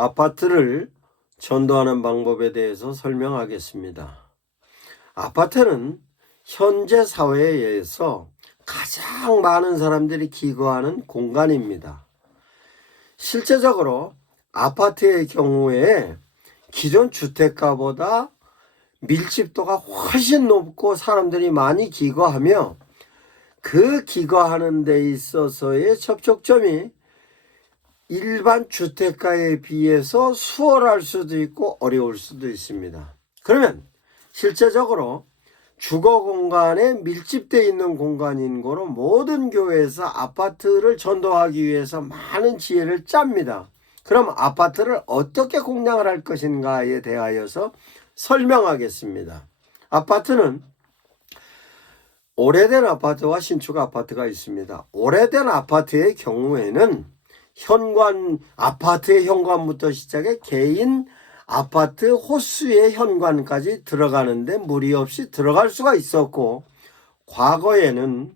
아파트를 전도하는 방법에 대해서 설명하겠습니다. 아파트는 현재 사회에서 가장 많은 사람들이 기거하는 공간입니다. 실제적으로 아파트의 경우에 기존 주택가보다 밀집도가 훨씬 높고 사람들이 많이 기거하며 그 기거하는 데 있어서의 접촉점이 일반 주택가에 비해서 수월할 수도 있고 어려울 수도 있습니다. 그러면 실제적으로 주거 공간에 밀집되어 있는 공간인 거로 모든 교회에서 아파트를 전도하기 위해서 많은 지혜를 짭니다. 그럼 아파트를 어떻게 공략을 할 것인가에 대하여서 설명하겠습니다. 아파트는 오래된 아파트와 신축 아파트가 있습니다. 오래된 아파트의 경우에는 아파트의 현관부터 시작해 개인 아파트 호수의 현관까지 들어가는데 무리 없이 들어갈 수가 있었고, 과거에는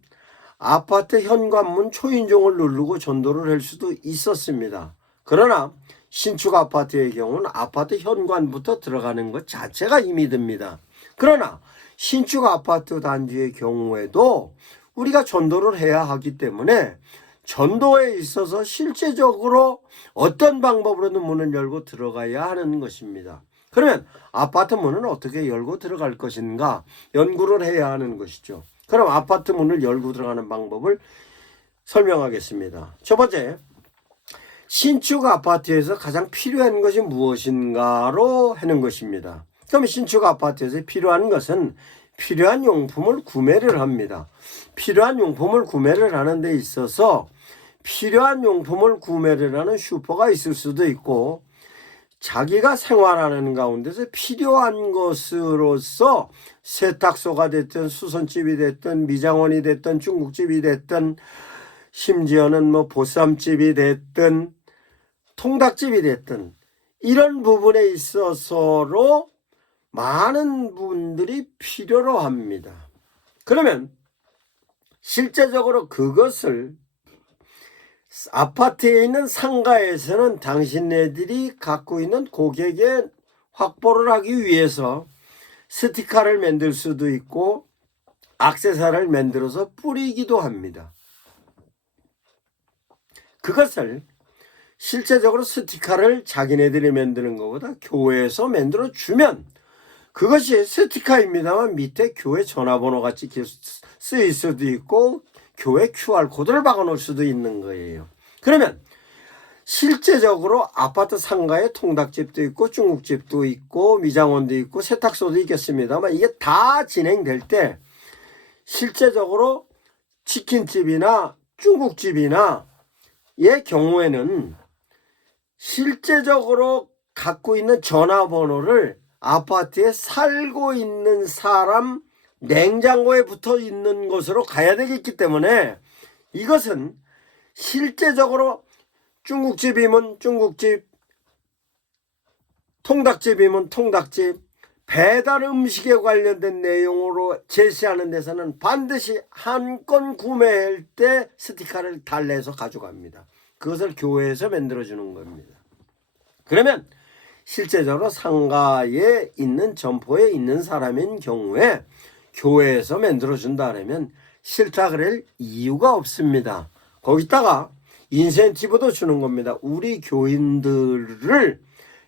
아파트 현관문 초인종을 누르고 전도를 할 수도 있었습니다. 그러나 신축 아파트의 경우는 아파트 현관부터 들어가는 것 자체가 힘이 듭니다. 그러나 신축 아파트 단지의 경우에도 우리가 전도를 해야 하기 때문에 전도에 있어서 실제적으로 어떤 방법으로든 문을 열고 들어가야 하는 것입니다. 그러면 아파트 문은 어떻게 열고 들어갈 것인가 연구를 해야 하는 것이죠. 그럼 아파트 문을 열고 들어가는 방법을 설명하겠습니다. 첫 번째, 신축 아파트에서 가장 필요한 것이 무엇인가로 하는 것입니다. 그럼 신축 아파트에서 필요한 것은 필요한 용품을 구매를 합니다. 필요한 용품을 구매를 하는 데 있어서 필요한 용품을 구매를 하는 슈퍼가 있을 수도 있고, 자기가 생활하는 가운데서 필요한 것으로서 세탁소가 됐든 수선집이 됐든 미장원이 됐든 중국집이 됐든 심지어는 보쌈집이 됐든 통닭집이 됐든 이런 부분에 있어서로 많은 분들이 필요로 합니다. 그러면 실제적으로 그것을 아파트에 있는 상가에서는 당신네들이 갖고 있는 고객의 확보를 하기 위해서 스티커를 만들 수도 있고 액세서리를 만들어서 뿌리기도 합니다. 그것을 실제적으로 스티커를 자기네들이 만드는 것보다 교회에서 만들어 주면 그것이 스티커입니다만 밑에 교회 전화번호가 찍혀 쓰일 수도 있고 교회 QR코드를 박아놓을 수도 있는 거예요. 그러면 실제적으로 아파트 상가에 통닭집도 있고 중국집도 있고 미장원도 있고 세탁소도 있겠습니다만 이게 다 진행될 때 실제적으로 치킨집이나 중국집이나 의 경우에는 실제적으로 갖고 있는 전화번호를 아파트에 살고 있는 사람 냉장고에 붙어 있는 곳으로 가야 되겠기 때문에 이것은 실제적으로 중국집이면 중국집, 통닭집이면 통닭집, 배달 음식에 관련된 내용으로 제시하는 데서는 반드시 한 건 구매할 때 스티커를 달래서 가져갑니다. 그것을 교회에서 만들어주는 겁니다. 그러면 실제적으로 상가에 있는 점포에 있는 사람인 경우에 교회에서 만들어준다 그러면 싫다 그럴 이유가 없습니다. 거기다가 인센티브도 주는 겁니다. 우리 교인들을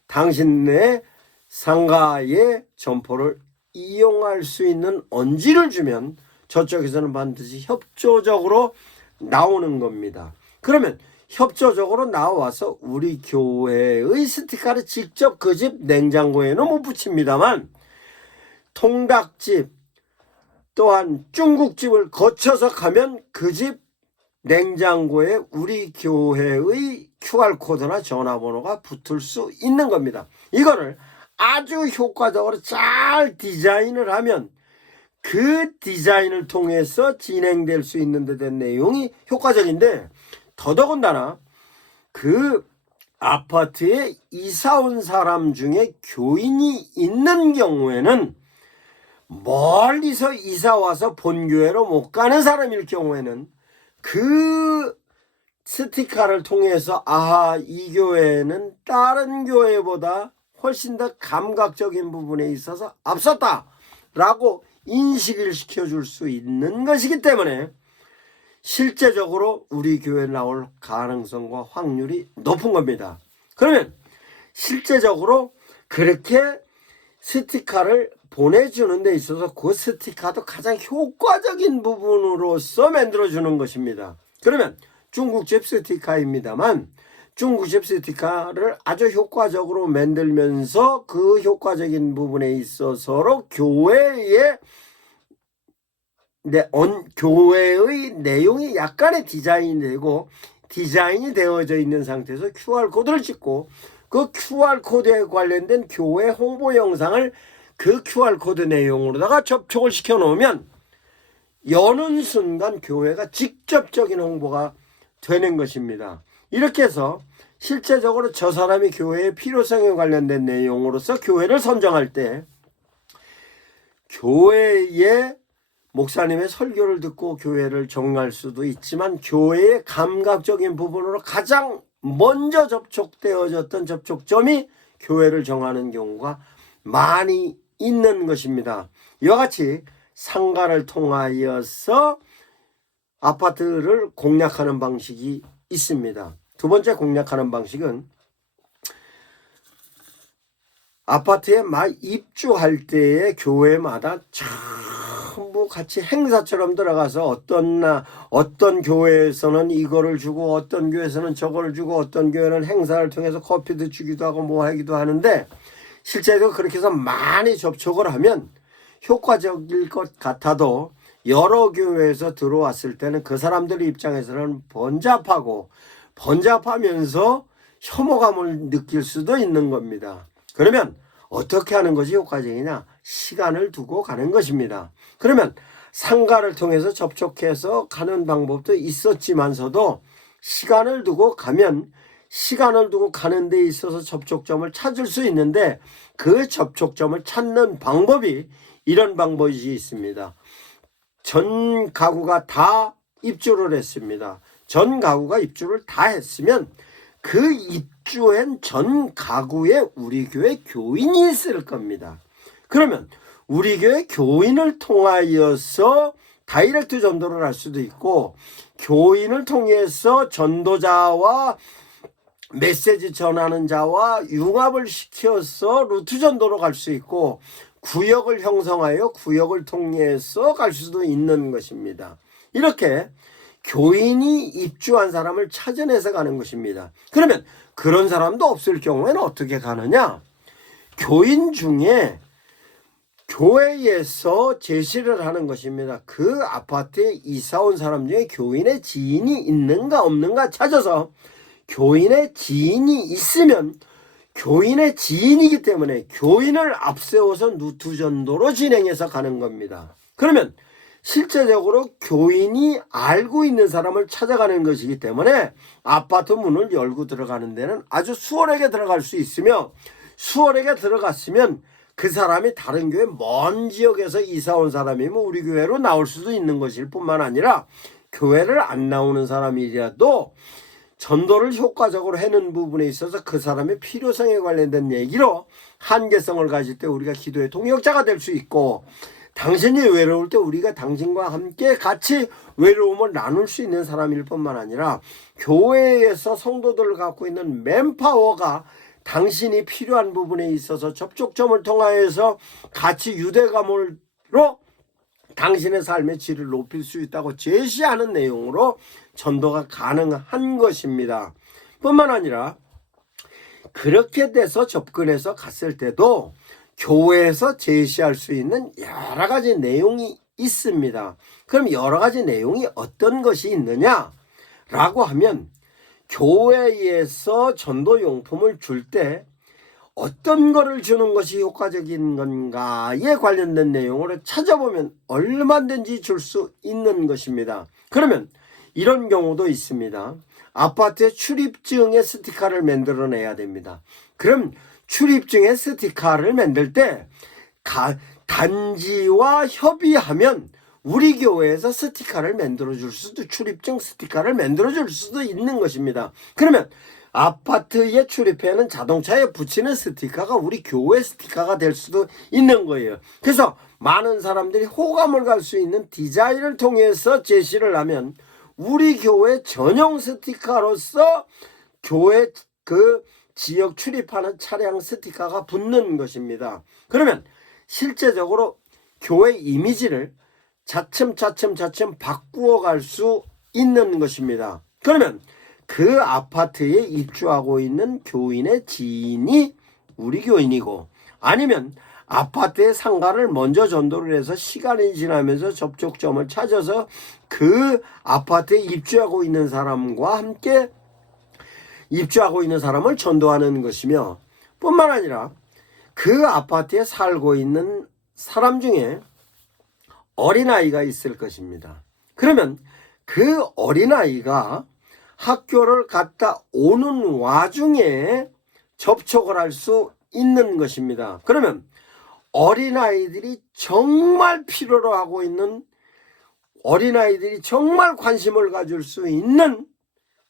당신네 상가의 점포를 이용할 수 있는 언지를 주면 저쪽에서는 반드시 협조적으로 나오는 겁니다. 그러면 협조적으로 나와서 우리 교회의 스티커를 직접 그 집 냉장고에는 못 붙입니다만 통닭집 또한 중국집을 거쳐서 가면 그 집 냉장고에 우리 교회의 QR코드나 전화번호가 붙을 수 있는 겁니다. 이거를 아주 효과적으로 잘 디자인을 하면 그 디자인을 통해서 진행될 수 있는 데 대한 내용이 효과적인데, 더더군다나 그 아파트에 이사 온 사람 중에 교인이 있는 경우에는 멀리서 이사 와서 본교회로 못 가는 사람일 경우에는 그 스티커를 통해서 아하, 이 교회는 다른 교회보다 훨씬 더 감각적인 부분에 있어서 앞섰다 라고 인식을 시켜줄 수 있는 것이기 때문에 실제적으로 우리 교회에 나올 가능성과 확률이 높은 겁니다. 그러면 실제적으로 그렇게 스티커를 보내주는 데 있어서 그 스티커도 가장 효과적인 부분으로서 만들어주는 것입니다. 그러면 중국집 스티커입니다만 중국집 스티커를 아주 효과적으로 만들면서 그 효과적인 부분에 있어서로 교회의 내용이 약간의 디자인이 되어져 있는 상태에서 QR코드를 찍고 그 QR코드에 관련된 교회 홍보 영상을 그 QR코드 내용으로다가 접촉을 시켜 놓으면 여는 순간 교회가 직접적인 홍보가 되는 것입니다. 이렇게 해서 실제적으로 저 사람이 교회의 필요성에 관련된 내용으로서 교회를 선정할 때 교회의 목사님의 설교를 듣고 교회를 정할 수도 있지만 교회의 감각적인 부분으로 가장 먼저 접촉되어졌던 접촉점이 교회를 정하는 경우가 많이 있는 것입니다. 이와 같이 상가를 통하여서 아파트를 공략하는 방식이 있습니다. 두 번째 공략하는 방식은 아파트에 막 입주할 때에 교회마다 전부 같이 행사처럼 들어가서 어떤 교회에서는 이거를 주고 어떤 교회에서는 저걸 주고 어떤 교회는 행사를 통해서 커피도 주기도 하고 뭐 하기도 하는데 실제로 그렇게 해서 많이 접촉을 하면 효과적일 것 같아도 여러 교회에서 들어왔을 때는 그 사람들 입장에서는 번잡하면서 혐오감을 느낄 수도 있는 겁니다. 그러면 어떻게 하는 것이 효과적이냐? 시간을 두고 가는 것입니다. 그러면 상가를 통해서 접촉해서 가는 방법도 있었지만서도 시간을 두고 가는 데 있어서 접촉점을 찾을 수 있는데 그 접촉점을 찾는 방법이 이런 방법이 있습니다. 전 가구가 다 입주를 했습니다. 전 가구가 입주를 다 했으면 그 입주한 전 가구에 우리 교회 교인이 있을 겁니다. 그러면 우리 교회 교인을 통하여서 다이렉트 전도를 할 수도 있고 교인을 통해서 전도자와 메시지 전하는 자와 융합을 시켜서 루트 전도로 갈 수 있고 구역을 형성하여 구역을 통해서 갈 수도 있는 것입니다. 이렇게 교인이 입주한 사람을 찾아내서 가는 것입니다. 그러면 그런 사람도 없을 경우에는 어떻게 가느냐? 교인 중에 교회에서 제시를 하는 것입니다. 그 아파트에 이사 온 사람 중에 교인의 지인이 있는가 없는가 찾아서 교인의 지인이 있으면 교인의 지인이기 때문에 교인을 앞세워서 루트 전도로 진행해서 가는 겁니다. 그러면 실제적으로 교인이 알고 있는 사람을 찾아가는 것이기 때문에 아파트 문을 열고 들어가는 데는 아주 수월하게 들어갈 수 있으며 수월하게 들어갔으면 그 사람이 다른 교회 먼 지역에서 이사 온 사람이면 우리 교회로 나올 수도 있는 것일 뿐만 아니라 교회를 안 나오는 사람이라도 전도를 효과적으로 해는 부분에 있어서 그 사람의 필요성에 관련된 얘기로 한계성을 가질 때 우리가 기도의 동역자가 될 수 있고 당신이 외로울 때 우리가 당신과 함께 같이 외로움을 나눌 수 있는 사람일 뿐만 아니라 교회에서 성도들을 갖고 있는 맨파워가 당신이 필요한 부분에 있어서 접촉점을 통하여서 같이 유대감으로 당신의 삶의 질을 높일 수 있다고 제시하는 내용으로 전도가 가능한 것입니다. 뿐만 아니라 그렇게 돼서 접근해서 갔을 때도 교회에서 제시할 수 있는 여러 가지 내용이 있습니다. 그럼 여러 가지 내용이 어떤 것이 있느냐라고 하면 교회에서 전도용품을 줄 때 어떤 거를 주는 것이 효과적인 건가에 관련된 내용을 찾아보면 얼마든지 줄 수 있는 것입니다. 그러면 이런 경우도 있습니다. 아파트에 출입증의 스티커를 만들어내야 됩니다. 그럼 출입증의 스티커를 만들 때 단지와 협의하면 우리 교회에서 스티커를 만들어줄 수도, 출입증 스티커를 만들어줄 수도 있는 것입니다. 그러면 아파트에 출입해는 자동차에 붙이는 스티커가 우리 교회 스티커가 될 수도 있는 거예요. 그래서 많은 사람들이 호감을 갈 수 있는 디자인을 통해서 제시를 하면 우리 교회 전용 스티커로서 교회 그 지역 출입하는 차량 스티커가 붙는 것입니다. 그러면 실제적으로 교회 이미지를 차츰 바꾸어 갈 수 있는 것입니다. 그러면 그 아파트에 입주하고 있는 교인의 지인이 우리 교인이고, 아니면 아파트의 상가를 먼저 전도를 해서 시간이 지나면서 접촉점을 찾아서 그 아파트에 입주하고 있는 사람과 함께 입주하고 있는 사람을 전도하는 것이며, 뿐만 아니라 그 아파트에 살고 있는 사람 중에 어린아이가 있을 것입니다. 그러면 그 어린아이가 학교를 갔다 오는 와중에 접촉을 할 수 있는 것입니다. 그러면 어린아이들이 정말 필요로 하고 있는, 어린아이들이 정말 관심을 가질 수 있는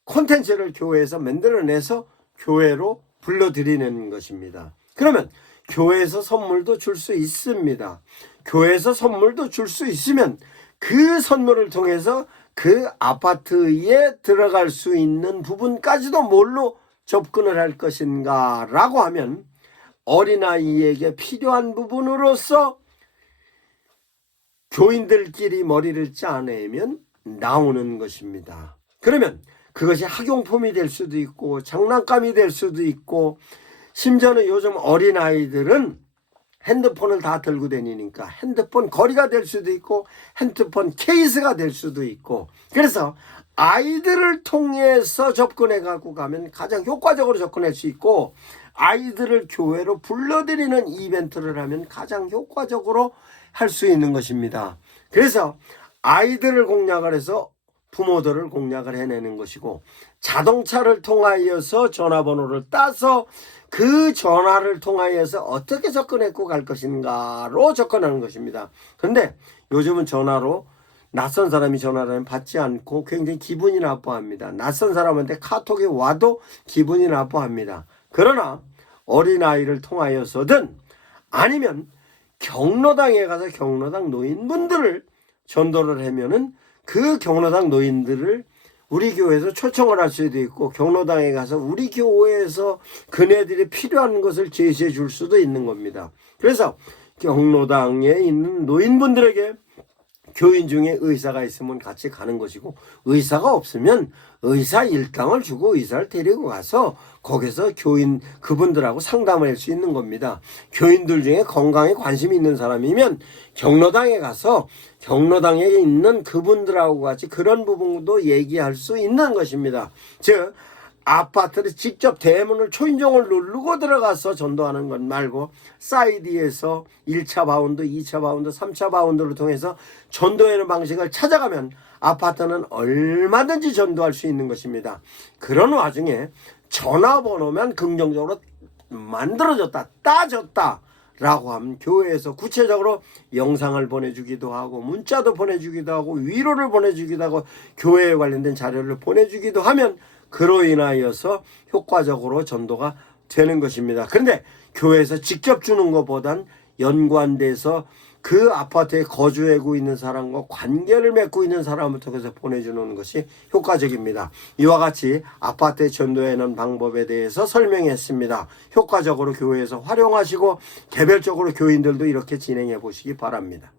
콘텐츠를 교회에서 만들어내서 교회로 불러들이는 것입니다. 그러면 교회에서 선물도 줄 수 있습니다. 교회에서 선물도 줄 수 있으면 그 선물을 통해서 그 아파트에 들어갈 수 있는 부분까지도 뭘로 접근을 할 것인가 라고 하면 어린아이에게 필요한 부분으로서 교인들끼리 머리를 짜내면 나오는 것입니다. 그러면 그것이 학용품이 될 수도 있고 장난감이 될 수도 있고, 심지어는 요즘 어린아이들은 핸드폰을 다 들고 다니니까 핸드폰 거리가 될 수도 있고 핸드폰 케이스가 될 수도 있고, 그래서 아이들을 통해서 접근해 갖고 가면 가장 효과적으로 접근할 수 있고, 아이들을 교회로 불러들이는 이벤트를 하면 가장 효과적으로 할 수 있는 것입니다. 그래서 아이들을 공략을 해서 부모들을 공략을 해내는 것이고, 자동차를 통하여서 전화번호를 따서 그 전화를 통하여서 어떻게 접근했고 갈 것인가로 접근하는 것입니다. 그런데 요즘은 전화로 낯선 사람이 전화를 하면 받지 않고 굉장히 기분이 나빠합니다. 낯선 사람한테 카톡이 와도 기분이 나빠합니다. 그러나 어린아이를 통하여서든 아니면 경로당에 가서 경로당 노인분들을 전도를 하면은 그 경로당 노인들을 우리 교회에서 초청을 할 수도 있고, 경로당에 가서 우리 교회에서 그네들이 필요한 것을 제시해 줄 수도 있는 겁니다. 그래서 경로당에 있는 노인분들에게 교인 중에 의사가 있으면 같이 가는 것이고, 의사가 없으면 의사 일당을 주고 의사를 데리고 가서 거기서 교인 그분들하고 상담을 할 수 있는 겁니다. 교인들 중에 건강에 관심이 있는 사람이면 경로당에 가서 경로당에 있는 그분들하고 같이 그런 부분도 얘기할 수 있는 것입니다. 즉 아파트를 직접 대문을 초인종을 누르고 들어가서 전도하는 것 말고 사이드에서 1차 바운드, 2차 바운드, 3차 바운드를 통해서 전도하는 방식을 찾아가면 아파트는 얼마든지 전도할 수 있는 것입니다. 그런 와중에 전화번호만 긍정적으로 만들어졌다, 따졌다 라고 하면 교회에서 구체적으로 영상을 보내주기도 하고 문자도 보내주기도 하고 위로를 보내주기도 하고 교회에 관련된 자료를 보내주기도 하면 그로 인하여서 효과적으로 전도가 되는 것입니다. 그런데 교회에서 직접 주는 것보단 연관돼서 그 아파트에 거주하고 있는 사람과 관계를 맺고 있는 사람을 통해서 보내주는 것이 효과적입니다. 이와 같이 아파트에 전도하는 방법에 대해서 설명했습니다. 효과적으로 교회에서 활용하시고 개별적으로 교인들도 이렇게 진행해 보시기 바랍니다.